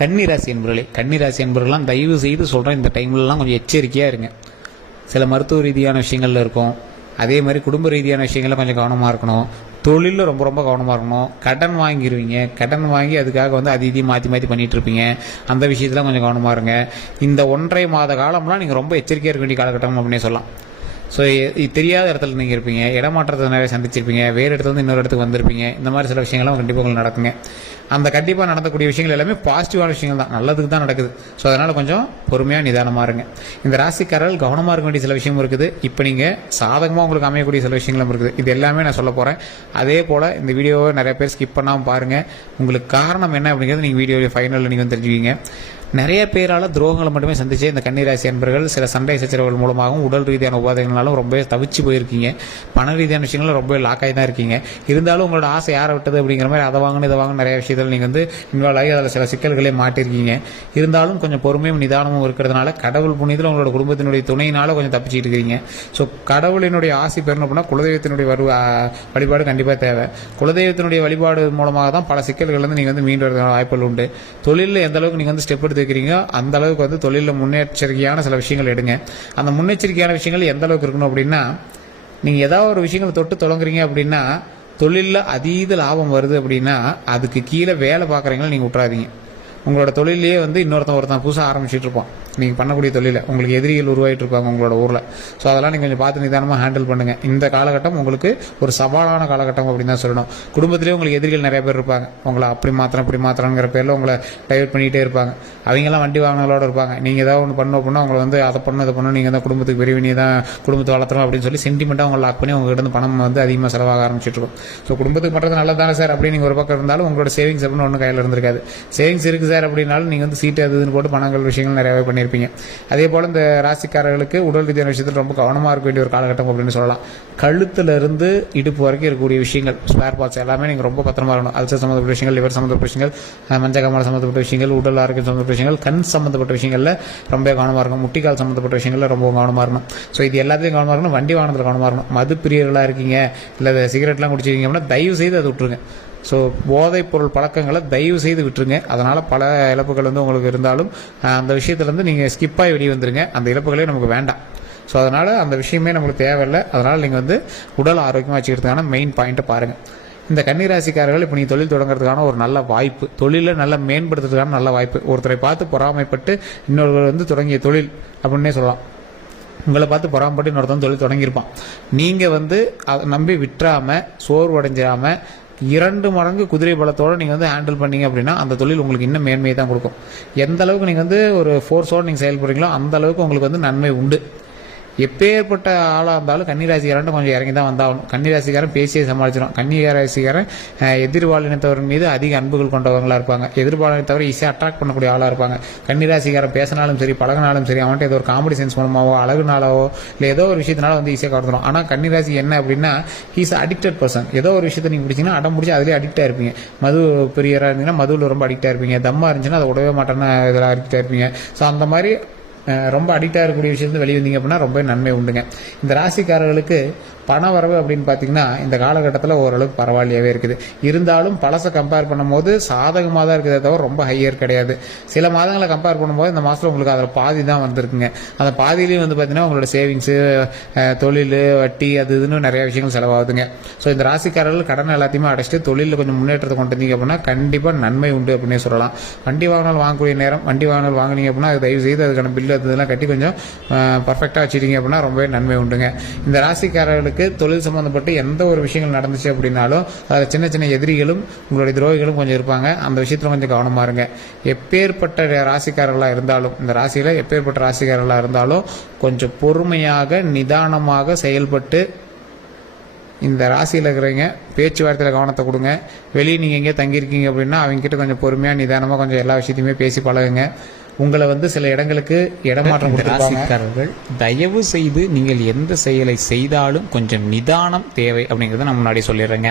கன்னிராசி என்பவர்களே, கன்னிராசி என்பவர்கள்லாம் தயவு செய்து சொல்கிறேன், இந்த டைம்லலாம் கொஞ்சம் எச்சரிக்கையாக இருங்க. சில மருத்துவ ரீதியான விஷயங்கள்ல இருக்கும், அதே மாதிரி குடும்ப ரீதியான விஷயங்கள்ல கொஞ்சம் கவனமாக இருக்கணும். தொழிலில் ரொம்ப ரொம்ப கவனமாக இருக்கணும். கடன் வாங்கிடுவீங்க, கடன் வாங்கி அதுக்காக வந்து அது இதையும் மாற்றி மாற்றி பண்ணிகிட்டு இருப்பீங்க. அந்த விஷயத்தில் கொஞ்சம் கவனமாக இருங்க. இந்த 1.5 மாத காலம்லாம் நீங்கள் ரொம்ப எச்சரிக்கையாக இருக்க வேண்டிய காலகட்டம் அப்படின்னே சொல்லலாம். ஸோ தெரியாத இடத்துல நீங்கள் இருப்பீங்க, இடமாற்றத்தை நிறைய சந்திச்சிருப்பீங்க, வேறு இடத்துல வந்து இன்னொரு இடத்துக்கு வந்திருப்பீங்க. இந்த மாதிரி சில விஷயங்கள்லாம் கண்டிப்பாக உங்களுக்கு நடக்குங்க. அந்த கண்டிப்பாக நடக்கக்கூடிய விஷயங்கள் எல்லாமே பாசிட்டிவான விஷயங்கள் தான், நல்லதுக்கு தான் நடக்குது. ஸோ அதனால் கொஞ்சம் பொறுமையாக நிதானமாக இருங்க. இந்த ராசிக்காரர்கள் கவனமாக இருக்க வேண்டிய சில விஷயமும் இருக்குது. இப்போ நீங்கள் சாதகமாக உங்களுக்கு அமையக்கூடிய சில விஷயங்களும் இருக்குது. இது எல்லாமே நான் சொல்ல போகிறேன். அதே போல் இந்த வீடியோவை நிறைய பேர் ஸ்கிப் பண்ணாமல் பாருங்கள். உங்களுக்கு காரணம் என்ன அப்படிங்கிறது நீங்கள் வீடியோ ஃபைனலில் நீங்கள் வந்து தெரிஞ்சுவீங்க. நிறைய பேரால் துரோகங்களை மட்டுமே சந்திச்சு இந்த கன்னிராசி அன்பர்கள் சில சண்டை சச்சரவுகள் மூலமாகவும் உடல் ரீதியான உபாதைகளாலும் ரொம்ப தவிச்சு போயிருக்கீங்க. பண ரீதியான விஷயங்களும் ரொம்ப லாக்காகி தான் இருக்கீங்க. இருந்தாலும் உங்களோட ஆசை யாரை விட்டது அப்படிங்கிற மாதிரி அதை வாங்கணும் இதை வாங்கணும் நிறைய விஷயத்தில் நீங்கள் வந்து இன்வால்வ் ஆகி அதில் சில சிக்கல்களே மாட்டிருக்கீங்க. இருந்தாலும் கொஞ்சம் பொறுமையும் நிதானமும் இருக்கிறதுனால கடவுள் புண்ணியத்தில் உங்களோட குடும்பத்தினுடைய துணையினால கொஞ்சம் தப்பிச்சுட்டு இருக்கிறீங்க. ஸோ கடவுளினுடைய ஆசை பெறணும் அப்படின்னா குலதெய்வத்தினுடைய வழிபாடு கண்டிப்பாக தேவை. குலதெய்வத்தினுடைய வழிபாடு மூலமாக தான் பல சிக்கல்கள் வந்து நீங்கள் வந்து மீண்டு வரதுக்கான வாய்ப்புகள் உண்டு. தொழிலில் எந்த அளவுக்கு நீங்கள் வந்து ஸ்டெப் எடுத்து வைக்கிறீங்க அந்த அளவுக்கு வந்து தொழிலில் முன்னெச்சரிக்கையான சில விஷயங்கள் எடுங்க. அந்த முன்னெச்சரிக்கையான விஷயங்கள் எந்த அளவுக்கு இருக்கணும் அப்படின்னா, நீங்கள் ஏதாவது ஒரு விஷயங்களை தொட்டு தொடங்குறீங்க அப்படின்னா தொழிலில் அதீத லாபம் வருது அப்படின்னா அதுக்கு கீழே வேலை பார்க்குறீங்களா நீங்கள் விட்றாதீங்க. உங்களோட தொழிலே வந்து ஒருத்தன் புதுசாக ஆரம்பிச்சுட்டு இருப்பான். நீங்கள் பண்ணக்கூடிய தொழிலை உங்களுக்கு எதிரிகள் உருவாகிட்டு இருப்பாங்க உங்களோட ஊரில். ஸோ அதெல்லாம் நீங்கள் கொஞ்சம் பார்த்து நிதானமாக ஹேண்டில் பண்ணுங்கள். இந்த காலகட்டம் உங்களுக்கு ஒரு சவாலான காலகட்டம் அப்படின்னு தான் சொல்லணும். குடும்பத்திலே உங்களுக்கு எதிரிகள் நிறைய பேர் இருப்பாங்க. உங்களை அப்படி மாத்திரம் இப்படி மாத்திரங்கிற பேரில் உங்களை டைவர்ட் பண்ணிகிட்டே இருப்பாங்க. அவங்கெல்லாம் வண்டி வாங்கினங்களோட இருப்பாங்க. நீங்கள் ஏதாவது ஒன்று பண்ணணும் அப்படின்னா உங்களை வந்து அதை பண்ணணும் இதை பண்ணணும், நீங்கள் தான் குடும்பத்துக்கு பெரிய நீ தான் குடும்பத்தை வளர்த்தணும் அப்படின்னு சொல்லி சென்டிமெண்ட்டாக உங்களை லாக் பண்ணி உங்கள்கிட்ட இருந்து பணம் வந்து அதிகமாக செலவாக ஆரம்பிச்சிட்ருக்கும். ஸோ குடும்பத்துக்கு பண்ணுறது நல்லதானே சார் அப்படின்னு நீங்கள் ஒரு பக்கம் இருந்தாலும் உங்களோட சேவிங்ஸ் அப்படின்னு ஒன்றும் கையில் இருந்திருக்காது. சேவிங்ஸ் இருக்குது சார் அப்படின்னாலும் நீங்கள் வந்து சீட்டு அதுன்னு போட்டு பணங்கள் விஷயங்கள் நிறையவே பண்ணியிருப்பீங்க. அதே போல் இந்த ராசிக்காரர்களுக்கு உடல் ரீதியான விஷயத்தில் ரொம்ப கவனமாக இருக்க வேண்டிய ஒரு காலகட்டம் அப்படின்னு சொல்லலாம். கழுத்துல இருந்து இடுப்பு வரைக்கும் இருக்கக்கூடிய விஷயங்கள் ஸ்பேர் பார்ட்ஸ் எல்லாமே நீங்கள் ரொம்ப பத்திரமா இருக்கணும். அல்சர் சம்மந்தப்பட்ட விஷயங்கள், லிவர் சம்மந்தப்பட்ட விஷயங்கள், மஞ்சக்காமல் சம்மந்தப்பட்ட விஷயங்கள், உடல் ஆரோக்கியம் சம்மந்தப்பட்ட விஷயங்கள், கண் சம்மந்தப்பட்ட விஷயங்களில் ரொம்ப கவனமாக இருக்கணும். முட்டிக்கால் சம்மந்தப்பட்ட விஷயங்களில் ரொம்ப கவனமாக இருக்கணும். ஸோ இது எல்லாத்தையும் கவனமாக இருக்கணும். வண்டி வாகனத்தில் கவனமாக இருக்கணும். மது பிரியர்களாக இருக்கீங்க இல்லை சிகரெட்லாம் குடிச்சிருக்கீங்க அப்படின்னா தயவு செய்து அதை விட்டுருங்க. ஸோ போதைப் பொருள் பழக்கங்களை தயவு செய்து விட்டுருங்க. அதனால் பல இழப்புகள் வந்து உங்களுக்கு இருந்தாலும் அந்த விஷயத்துலேருந்து நீங்கள் ஸ்கிப்பாகி வெளியே வந்துருங்க. அந்த இழப்புகளே நமக்கு வேண்டாம். ஸோ அதனால் அந்த விஷயமே நமக்கு தேவையில்லை. அதனால் நீங்கள் வந்து உடல் ஆரோக்கியமாக வச்சுக்கிறதுக்கான மெயின் பாயிண்ட்டை பாருங்கள். இந்த கன்னிராசிக்காரர்கள் இப்போ நீங்கள் தொழில் தொடங்குறதுக்கான ஒரு நல்ல வாய்ப்பு, தொழிலை நல்லா மேம்படுத்துறதுக்கான நல்ல வாய்ப்பு. ஒருத்தரை பார்த்து பொறாமைப்பட்டு இன்னொருவர் வந்து தொடங்கிய தொழில் அப்படின்னே சொல்லலாம். உங்களை பார்த்து பொறாமப்பட்டு இன்னொருத்தன் தொழில் தொடங்கியிருப்பான். நீங்கள் வந்து அதை நம்பி விட்டுறாமல் சோர்வடைஞ்சிடாமல் 2 மடங்கு குதிரை பலத்தோடு நீங்கள் வந்து ஹேண்டில் பண்ணீங்க அப்படின்னா அந்த தொழில் உங்களுக்கு இன்னும் மேன்மையை தான் கொடுக்கும். எந்த அளவுக்கு நீங்கள் வந்து ஒரு ஃபோர்ஸோடு நீங்கள் செயல்படுறீங்களோ அந்த அளவுக்கு உங்களுக்கு வந்து நன்மை உண்டு. எப்பேற்பட்ட ஆளாக இருந்தாலும் கன்னிராசிக்காரன் கொஞ்சம் இறங்கி தான் வந்தாகணும். கன்னிராசிக்காரன் பேசியே சமாளிச்சிடும். கன்னிராசிக்காரன் எதிர்பாலினத்தவர் மீது அதிக அன்புகள் கொண்டவங்களாக இருப்பாங்க. எதிர்பாலினத்தவரை ஈஸியாக அட்ராக்ட் பண்ணக்கூடிய ஆளாக இருப்பாங்க. கன்னிராசிக்காரன் பேசினாலும் சரி பழகினாலும் சரி அவன்கிட்ட ஏதோ ஒரு காமெடி சென்ஸ் மூலமாவோ அழகுனாலவோ இல்லை ஏதோ ஒரு விஷயத்தினால வந்து ஈஸியாக கவர்ந்துடும். ஆனால் கன்னிராசி என்ன அப்படின்னா ஹீஸ் அடிக்டட் பர்சன். ஏதோ ஒரு விஷயத்தை நீங்கள் பிடிச்சிங்கன்னா அடம் முடிச்சு அதிலே அடிக்டாக இருப்பீங்க. மது பிரியராக இருந்தீங்கன்னா மதுவில் ரொம்ப அடிக்டாக இருப்பீங்க. தம்மா இருந்துச்சுன்னா அதை உடவே மாட்டேன்னு இதில் அடிக்டாக இருப்பீங்க. ஸோ அந்த மாதிரி ரொம்ப அடிக்டாக இருக்கக்கூடிய விஷயத்தை வெளியே வந்தீங்க அப்படின்னா ரொம்ப நன்மை உண்டுங்க. இந்த ராசிக்காரர்களுக்கு பண வரவு அப்படின்னு பார்த்தீங்கன்னா இந்த காலகட்டத்தில் ஓரளவுக்கு பரவாயில்லையாகவே இருக்குது. இருந்தாலும் பழசை கம்பேர் பண்ணும்போது சாதகமாக தான் இருக்குதே தவிர ரொம்ப ஹையர் கிடையாது. சில மாதங்களை கம்பேர் பண்ணும்போது இந்த மாதத்தில் உங்களுக்கு அதில் பாதி தான் வந்திருக்குங்க. அந்த பாதியிலையும் வந்து பார்த்தீங்கன்னா உங்களோட சேவிங்ஸு, தொழில், வட்டி அது இதுன்னு நிறைய விஷயங்கள் செலவாகுதுங்க. ஸோ இந்த ராசிக்காரர்கள் கடன் எல்லாத்தையுமே அடைச்சிட்டு தொழிலில் கொஞ்சம் முன்னேற்றத்தை கொண்டு வந்தீங்க அப்படின்னா கண்டிப்பாக நன்மை உண்டு அப்படின்னே சொல்லலாம். வண்டி வாகனம் வாங்கக்கூடிய நேரம் வண்டி வாகனம் வாங்கினீங்க அப்படின்னா அது தயவு செய்து அதுக்கான பில்லு அதெல்லாம் கட்டி கொஞ்சம் பர்ஃபெக்டாக வச்சுட்டீங்க அப்படின்னா ரொம்பவே நன்மை உண்டுங்க. இந்த ராசிக்காரர்களுக்கு தொழில் சம்பந்தப்பட்டு எந்த ஒரு விஷயங்கள் நடந்துச்சு அப்படின்னாலும் அதில் சின்ன சின்ன எதிரிகளும் உங்களுடைய துரோகிகளும் கொஞ்சம் இருப்பாங்க. அந்த விஷயத்தில் கொஞ்சம் கவனமாக இருங்க. எப்பேற்பட்ட ராசிக்காரர்களாக இருந்தாலும் இந்த ராசியில் எப்பேற்பட்ட ராசிக்காரர்களாக இருந்தாலும் கொஞ்சம் பொறுமையாக நிதானமாக செயல்பட்டு இந்த ராசியில் இருக்கிறவங்க பேச்சுவார்த்தையில் கவனத்தை கொடுங்க. வெளியே நீங்கள் எங்கேயோ தங்கியிருக்கீங்க அப்படின்னா அவங்ககிட்ட கொஞ்சம் பொறுமையாக நிதானமாக கொஞ்சம் எல்லா விஷயத்தையுமே பேசி பழகுங்க. உங்களை வந்து சில இடங்களுக்கு இடமாற்றம் ராசிக்காரர்கள் தயவு செய்து நீங்கள் எந்த செயலை செய்தாலும் கொஞ்சம் நிதானம் தேவை அப்படிங்கிறத நான் முன்னாடி சொல்லிடுறேங்க.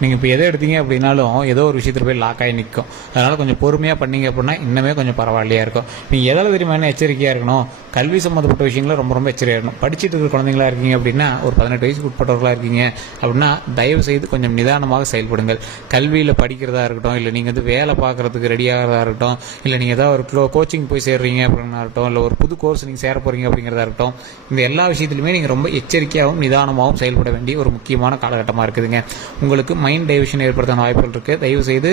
நீங்கள் இப்போ எதை எடுத்தீங்க அப்படின்னாலும் ஏதோ ஒரு விஷயத்தில் போய் லாக் ஆகி நிற்கும். அதனால் கொஞ்சம் பொறுமையாக பண்ணீங்க அப்படின்னா இன்னுமே கொஞ்சம் பரவாயில்லையா இருக்கும். நீங்கள் எதாவது தெரியுமா என்ன எச்சரிக்கையாக இருக்கணும், கல்வி சம்மந்தப்பட்ட விஷயங்களும் ரொம்ப ரொம்ப எச்சரிக்கையாக இருக்கணும். படிச்சுட்டு இருக்கிற குழந்தைங்களா இருக்கீங்க அப்படின்னா, ஒரு 18 வயசுக்கு உட்பட்டவர்களாக இருக்கீங்க அப்படின்னா தயவு செய்து கொஞ்சம் நிதானமாக செயல்படுங்கள். கல்வியில் படிக்கிறதா இருக்கட்டும், இல்லை நீங்கள் வேலை பார்க்குறதுக்கு ரெடியாகிறதா இருக்கட்டும், இல்லை நீங்கள் ஏதாவது ஒரு கோச்சிங் போய் சேர்றீங்க அப்படின்னா இருக்கட்டும், இல்லை ஒரு புது கோர்ஸ் நீங்கள் சேர போகிறீங்க அப்படிங்கிறதா இருக்கட்டும், இந்த எல்லா விஷயத்துலையுமே நீங்கள் ரொம்ப எச்சரிக்கையாகவும் நிதானமாகவும் செயல்பட வேண்டிய ஒரு முக்கியமான காலகட்டமாக இருக்குதுங்க. உங்களுக்கு மைண்ட் டைவர்ஷன் ஏற்படுத்தான வாய்ப்புகள் இருக்குது. தயவு செய்து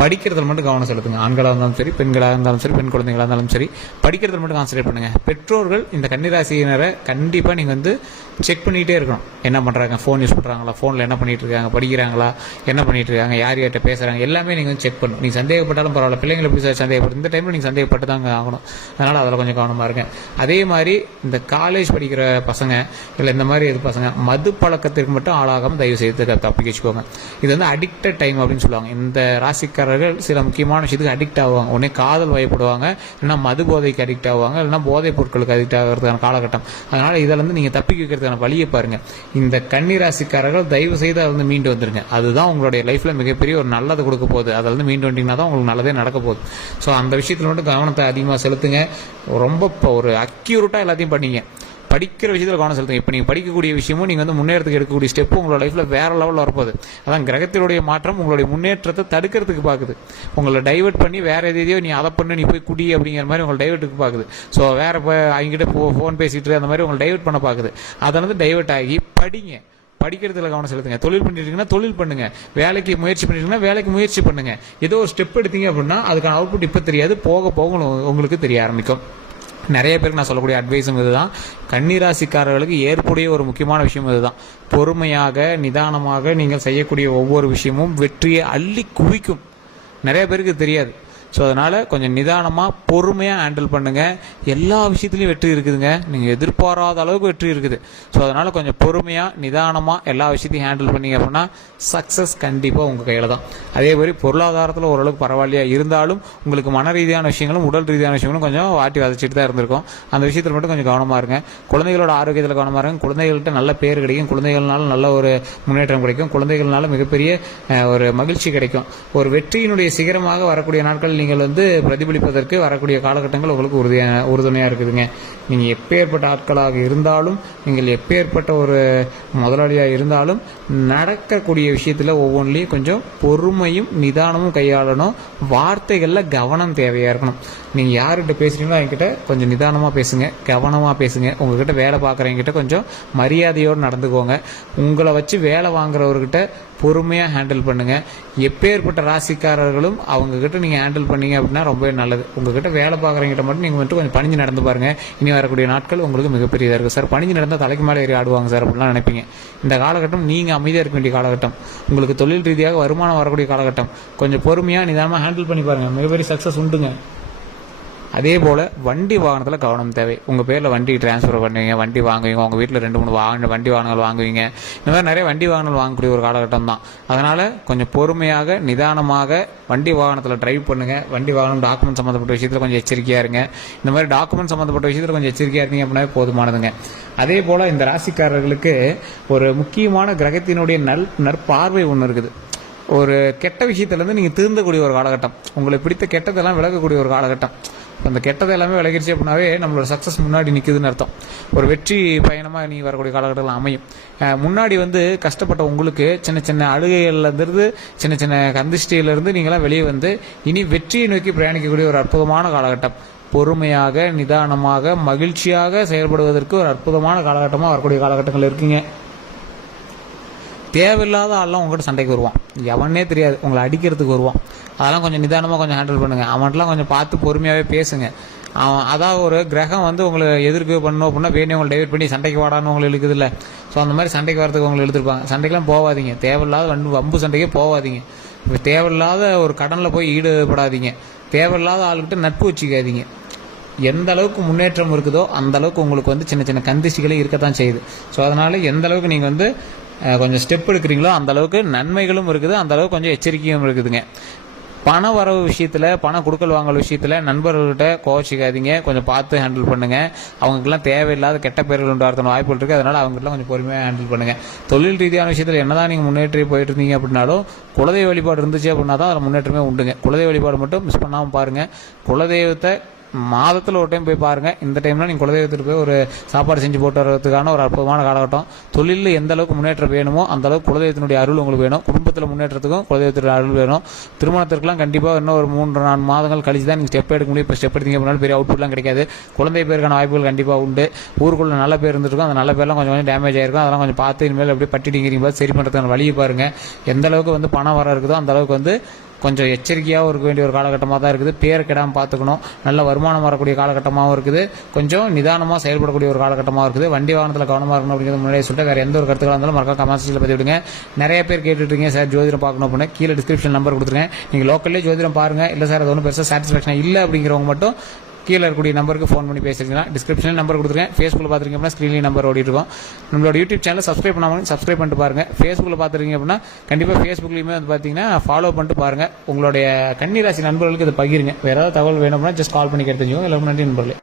படிக்கிறதுல மட்டும் கவனம் செலுத்துங்க. ஆண்களாக இருந்தாலும் சரி, பெண்களாக இருந்தாலும் சரி, பெண் குழந்தைகளாக இருந்தாலும் சரி, படிக்கிறதுல மட்டும் கான்சன்ட்ரேட் பண்ணுங்கள். பெற்றோர்கள் இந்த கன்னிராசியினரை கண்டிப்பாக நீங்கள் செக் பண்ணிகிட்டே இருக்கணும். என்ன பண்ணுறாங்க, ஃபோன் யூஸ் பண்ணுறாங்களா, ஃபோனில் என்ன பண்ணிகிட்டு இருக்காங்க, படிக்கிறாங்களா, என்ன பண்ணிகிட்டு இருக்காங்க, யார் யார்கிட்ட பேசுகிறாங்க, எல்லாமே நீங்கள் செக் பண்ணணும். நீங்கள் சந்தேகப்பட்டாலும் பரவாயில்ல, பிள்ளைங்களை எப்படி சந்தேகப்படும், இந்த டைமில் நீங்கள் சந்தேகப்பட்டு தாங்க ஆகணும். அதனால் அதில் கொஞ்சம் கவனமாக இருங்க. அதே மாதிரி இந்த காலேஜ் படிக்கிற பசங்க, இல்லை இந்த மாதிரி இது பசங்க மது பழக்கத்திற்கு மட்டும் ஆளாகாமல் தயவு செய்து தப்பிக்க வச்சுக்கோங்க. இது அடிக்டட் டைம் அப்படின்னு சொல்லுவாங்க. இந்த ராசிக்காரர்கள் சில முக்கியமான விஷயத்துக்கு அடிக்ட் ஆகுவாங்க. உடனே காதல் வயப்படுவாங்க, இல்லைன்னா மது போதைக்கு அடிக்ட் ஆகுவாங்க, இல்லைன்னா போதைப் பொருட்களுக்கு அடிக்ட் ஆகிறதுக்கான காலகட்டம். அதனால் இதில் நீங்கள் தப்பிக்க வைக்கிறதுக்கான வழியை பாருங்கள். இந்த கன்னிராசிக்காரர்கள் தயவு செய்து அதை மீண்டு வந்துருங்க. அதுதான் உங்களுடைய லைஃப்பில் மிகப்பெரிய ஒரு நல்லது கொடுக்க போகுது. அதில் மீண்டு வந்தீங்கன்னா தான் உங்களுக்கு நல்லதே நடக்க போகுது. ஸோ அந்த விஷயத்தில் மட்டும் கவனத்தை அதிகமாக செலுத்துங்க. ரொம்ப ஒரு அக்யூரேட்டாக எல்லாத்தையும் பண்ணீங்க. படிக்கிற விஷயத்தில் கவனம் செலுத்துங்க. இப்போ நீங்கள் படிக்கக்கூடிய விஷயமும் நீங்கள் முன்னேறதுக்கு எடுக்கக்கூடிய ஸ்டெப்பு உங்களோட லைஃப்பில் வேறு லெவலில் வரப்போகுது. அதான் கிரகத்தினுடைய மாற்றம் உங்களுடைய முன்னேற்றத்தை தடுக்கிறதுக்கு பார்க்குது. உங்களை டைவெர்ட் பண்ணி வேறு எதையோ நீ அதை பண்ணு, நீ போய் குடி அப்படிங்கிற மாதிரி உங்களை டைவெர்ட்டுக்கு பார்க்குது. ஸோ வேறு அவங்ககிட்ட ஃபோன் பேசிட்டு அந்த மாதிரி உங்களை டைவெர்ட் பண்ண பார்க்குது. அதை டைவெர்ட் ஆகி படிங்க. படிக்கிறதுல கவனம் செலுத்துங்க. தொழில் பண்ணிட்டீங்கன்னா தொழில் பண்ணுங்க, வேலைக்கு முயற்சி பண்ணிட்டீங்கன்னா வேலைக்கு முயற்சி பண்ணுங்க. ஏதோ ஒரு ஸ்டெப் எடுத்தீங்க அப்படின்னா அதுக்கான அவுட்புட் இப்போ தெரியாது, போக போக உங்களுக்கு தெரிய ஆரம்பிக்கும். நிறைய பேருக்கு நான் சொல்லக்கூடிய அட்வைஸும் இதுதான். கன்னிராசிக்காரர்களுக்கு ஏற்புடைய ஒரு முக்கியமான விஷயம் இதுதான். பொறுமையாக நிதானமாக நீங்கள் செய்யக்கூடிய ஒவ்வொரு விஷயமும் வெற்றியை அள்ளி குவிக்கும். நிறைய பேருக்கு தெரியாது. ஸோ அதனால் கொஞ்சம் நிதானமாக பொறுமையாக ஹேண்டில் பண்ணுங்கள். எல்லா விஷயத்துலையும் வெற்றி இருக்குதுங்க. நீங்கள் எதிர்பாராத அளவுக்கு வெற்றி இருக்குது. ஸோ அதனால் கொஞ்சம் பொறுமையாக நிதானமாக எல்லா விஷயத்தையும் ஹேண்டில் பண்ணிங்க அப்படின்னா சக்ஸஸ் கண்டிப்பாக உங்கள் கையில் தான். அதே மாதிரி பொருளாதாரத்தில் ஓரளவுக்கு பரவாயில்லையா இருந்தாலும் உங்களுக்கு மன ரீதியான விஷயங்களும் உடல் ரீதியான விஷயங்களும் கொஞ்சம் வாட்டி வதச்சிட்டு தான் இருந்திருக்கும். அந்த விஷயத்தில் மட்டும் கொஞ்சம் கவனமாக இருங்க. குழந்தைகளோட ஆரோக்கியத்தில் கவனமாக இருங்க. குழந்தைகள்கிட்ட நல்ல பேர் கிடைக்கும், குழந்தைகள்னால நல்ல ஒரு முன்னேற்றம் கிடைக்கும், குழந்தைகள்னால மிகப்பெரிய ஒரு மகிழ்ச்சி கிடைக்கும். ஒரு வெற்றியினுடைய சிகரமாக வரக்கூடிய நாட்கள் நீங்கள் பிரதிபலிப்பதற்கு வரக்கூடிய காலகட்டங்கள் உங்களுக்கு உறுதுணையாக இருக்குதுங்க. நீங்கள் எப்பேற்பட்ட ஆட்களாக இருந்தாலும், நீங்கள் எப்பேற்பட்ட ஒரு முதலாளியாக இருந்தாலும் நடக்கக்கூடிய விஷயத்தில் ஒவ்வொன்றிலையும் கொஞ்சம் பொறுமையும் நிதானமும் கையாளணும். வார்த்தைகளில் கவனம் தேவையாக இருக்கணும். நீங்கள் யார்கிட்ட பேசுகிறீங்களோ அவங்ககிட்ட கொஞ்சம் நிதானமாக பேசுங்க, கவனமாக பேசுங்க. உங்ககிட்ட வேலை பார்க்குறவங்ககிட்ட கொஞ்சம் மரியாதையோடு நடந்துக்கோங்க. உங்களை வச்சு வேலை வாங்குறவர்கிட்ட பொறுமையாக ஹேண்டில் பண்ணுங்கள். எப்பேற்பட்ட ராசிக்காரர்களும் அவங்கக்கிட்ட நீங்கள் ஹேண்டில் பண்ணீங்க அப்படின்னா ரொம்பவே நல்லது. உங்ககிட்ட வேலை பார்க்குறவங்ககிட்ட மட்டும் நீங்கள் கொஞ்சம் பணிஞ்சு நடந்து பாருங்கள். இனி வரக்கூடிய நாட்கள் உங்களுக்கு மிகப்பெரியதாக இருக்குது. சார் பணிஞ்சு நடந்தால் தலைக்கு மேலே ஏறி ஆடுவாங்க சார் அப்படின்லாம் நினைப்பீங்க. இந்த காலகட்டம் நீங்கள் அமைதியாக இருக்க வேண்டிய காலகட்டம். உங்களுக்கு தொழில் ரீதியாக வருமானம் வரக்கூடிய காலகட்டம். கொஞ்சம் பொறுமையாக நிதானமாக ஹேண்டில் பண்ணி பாருங்கள். மிகப்பெரிய சக்ஸஸ் உண்டுங்க. அதே போல் வண்டி வாகனத்தில் கவனம் தேவை. உங்கள் பேரில் வண்டி டிரான்ஸ்ஃபர் பண்ணுவீங்க, வண்டி வாங்குவீங்க, உங்கள் வீட்டில் 2-3 வண்டி வாகனங்கள் வாங்குவீங்க. இந்த மாதிரி நிறைய வண்டி வாகனங்கள் வாங்கக்கூடிய ஒரு காலகட்டம் தான். அதனால் கொஞ்சம் பொறுமையாக நிதானமாக வண்டி வாகனத்தில் டிரைவ் பண்ணுங்கள். வண்டி வாகனம் டாக்குமெண்ட் சம்மந்தப்பட்ட விஷயத்தில் கொஞ்சம் எச்சரிக்கையாக இருங்க. இந்த மாதிரி டாக்குமெண்ட் சம்மந்தப்பட்ட விஷயத்தில் கொஞ்சம் எச்சரிக்கையாக இருந்தீங்க அப்படின்னா போதுமானதுங்க. அதே போல் இந்த ராசிக்காரர்களுக்கு ஒரு முக்கியமான கிரகத்தினுடைய நற்பார்வை ஒன்று இருக்குது. ஒரு கெட்ட விஷயத்துலேருந்து நீங்கள் திருந்தக்கூடிய ஒரு காலகட்டம், உங்களுக்கு பிடித்த கெட்டதெல்லாம் விலகக்கூடிய ஒரு காலகட்டம். அந்த கெட்டதை எல்லாமே விலகிடுச்சு அப்படின்னாவே நம்மளோட சக்ஸஸ் முன்னாடி நிற்குதுன்னு அர்த்தம். ஒரு வெற்றி பயணமாக நீ வரக்கூடிய காலகட்டத்தில் அமையும். முன்னாடி கஷ்டப்பட்ட உங்களுக்கு சின்ன சின்ன அழுகைகள்லேருந்து, சின்ன சின்ன கந்திஷ்டியிலேருந்து நீங்களாம் வெளியே வந்து இனி வெற்றியை நோக்கி பிரயாணிக்கக்கூடிய ஒரு அற்புதமான காலகட்டம். பொறுமையாக நிதானமாக மகிழ்ச்சியாக செயல்படுவதற்கு ஒரு அற்புதமான காலகட்டமாக வரக்கூடிய காலகட்டங்கள் இருக்குங்க. தேவையில்லாத ஆள்லாம் உங்கள்கிட்ட சண்டைக்கு வருவான், எவனே தெரியாது, உங்களை அடிக்கிறதுக்கு வருவான். அதெல்லாம் கொஞ்சம் நிதானமாக கொஞ்சம் ஹேண்டில் பண்ணுங்கள். அவன்கிட்டலாம் கொஞ்சம் பார்த்து பொறுமையாகவே பேசுங்க. அவன் அதாவது ஒரு கிரகம் உங்களை எதிர்க்கு பண்ணணும் அப்படின்னா வேணே உங்களை டைவர்ட் பண்ணி சண்டைக்கு வாடான்னு உங்களை இழுக்குது இல்லை. ஸோ அந்த மாதிரி சண்டைக்கு வரதுக்கு உங்களை எழுதிருப்பாங்க. சண்டைக்கெல்லாம் போகாதீங்க. தேவையில்லாத வம்பு சண்டைக்கே போகாதீங்க. இப்போ தேவையில்லாத ஒரு கடனில் போய் ஈடுபடாதீங்க. தேவையில்லாத ஆளுக்கிட்ட நட்பு வச்சுக்காதீங்க. எந்த அளவுக்கு முன்னேற்றம் இருக்குதோ அந்த அளவுக்கு உங்களுக்கு சின்ன சின்ன கந்திஷ்டிகளே இருக்கத்தான் செய்யுது. ஸோ அதனால் எந்த அளவுக்கு நீங்கள் கொஞ்சம் ஸ்டெப் எடுக்கிறீங்களோ அந்த அளவுக்கு நன்மைகளும் இருக்குது, அந்த அளவுக்கு கொஞ்சம் எச்சரிக்கையும் இருக்குதுங்க. பண வரவு விஷயத்தில், பண கொடுக்கல் வாங்கல் விஷயத்தில் நண்பர்கள்கிட்ட கோச்சிக்காதீங்க. கொஞ்சம் பார்த்து ஹேண்டில் பண்ணுங்கள். அவங்களுக்குலாம் தேவையில்லாத கெட்ட பேர்கள் உண்டாகிறதுன வாய்ப்புகள் இருக்குது. அதனால் அவங்ககிட்டலாம் கொஞ்சம் பொறுமையாக ஹேண்டில் பண்ணுங்கள். தொழில் ரீதியான விஷயத்தில் என்னதான் நீங்கள் முன்னேற்றி போயிட்டு இருந்தீங்க அப்படின்னாலும் குலதெய்வ வழிபாடு இருந்துச்சு அப்படின்னா தான் அதில் முன்னேற்றமே உண்டுங்க. குலதெய்வ வழிபாடு மட்டும் மிஸ் பண்ணாமல் பாருங்கள். குலதெய்வத்தை மாதத்தில் ஒரு டைம் போய் பாருங்கள். இந்த டைம்லாம் நீங்கள் குலதெய்வத்துக்கு போய் ஒரு சாப்பாடு செஞ்சு போட்டு வரதுக்கான ஒரு அற்புதமான காலகட்டம். தொழிலில் எந்த அளவுக்கு முன்னேற்றம் வேணுமோ அந்த அளவுக்கு குலதெய்வத்தினுடைய அருள் உங்களுக்கு வேணும். குடும்பத்தில் முன்னேற்றத்துக்கும் குலதெய்வத்தினுடைய அருள் வேணும். திருமணத்திற்கெல்லாம் கண்டிப்பாக இன்னும் ஒரு 3-4 மாதங்கள் கழிச்சு தான் நீங்கள் ஸ்டெப் எடுக்க முடியும். இப்போ ஸ்டெப் எடுத்தீங்க அப்படின்னாலும் பெரிய அவுட்புட்லாம் கிடைக்காது. குழந்தை பேருக்கான வாய்ப்புகள் கண்டிப்பாக உண்டு. ஊருக்குள்ள நல்ல பேர் இருந்துருக்கும். அந்த நல்ல பேர்லாம் கொஞ்சம் டேமேஜ் ஆயிருக்கும். அதெல்லாம் கொஞ்சம் பார்த்து இனிமேல் எப்படி பட்டிடிங்கிறீங்க சரி பண்ணுறதுக்கான வழியை பாருங்கள். எந்த அளவுக்கு பணம் வர இருக்குதோ அந்த அளவுக்கு கொஞ்சம் எச்சரிக்கையாகவும் இருக்க வேண்டிய ஒரு காலகட்டமாக தான் இருக்குது. பேர் கெடாமல் பார்த்துக்கணும். நல்ல வருமானம் வரக்கூடிய காலகட்டமாகவும் இருக்குது. கொஞ்சம் நிதானமாக செயல்படக்கூடிய ஒரு காலகட்டமாக இருக்குது. வண்டி வாகனத்தில் கவனமாக இருக்கணும் அப்படிங்கிறது முன்னாடியே சொல்லிட்டு வேறு எந்த ஒரு கருத்துக்களாக இருந்தாலும் மறக்காம கமெண்ட் செக்ஷனில் பதிவு விடுங்க. நிறைய பேர் கேட்டுட்ருக்கீங்க சார் ஜோதிடம் பார்க்கணும் அப்படின்னு. கீழே டிஸ்கிரிப்ஷன் நம்பர் கொடுத்துருக்கேன். நீங்கள் லோக்கல்லே ஜோதிடம் பாருங்கள். இல்லை சார் அது ஒன்றும் பெருசாக சாட்டிஸ்ஃபேக்ஷன் இல்லை அப்படிங்கிறவங்க மட்டும் கீழே இருக்கக்கூடிய நம்பருக்கு ஃபோன் பண்ணி பேசிருக்கீங்களா. டிஸ்கிரிப்ஷனில் நம்பர் கொடுத்துருக்கேன். ஃபேஸ்புக்கில் பார்த்துருக்கீங்க அப்படின்னா ஸ்க்ரீன்லேயும் நம்பர் ஓடிட்டு இருக்கும். நம்மளோட யூடியூப் சேனல் சப்ஸ்கிரைப் பண்ணாமல் சப்ஸ்கிரைப் பண்ணிட்டு பாருங்கள். ஃபேஸ்புக்கில் பார்த்துருக்கீங்க அப்படின்னா கண்டிப்பாக ஃபேஸ்புக்லேயுமே பார்த்தீங்கன்னா ஃபாலோ பண்ணிட்டு பாருங்கள். உங்களுடைய கன்னிராசி நண்பர்களுக்கு இதை பகிருங்க. வேறு ஏதாவது தகவல் வேணும் அப்படின்னா ஜஸ்ட் கால் பண்ணி கேட்டு தெரிஞ்சுக்கோங்க. எல்லாரும் நன்றி நண்பர்களே.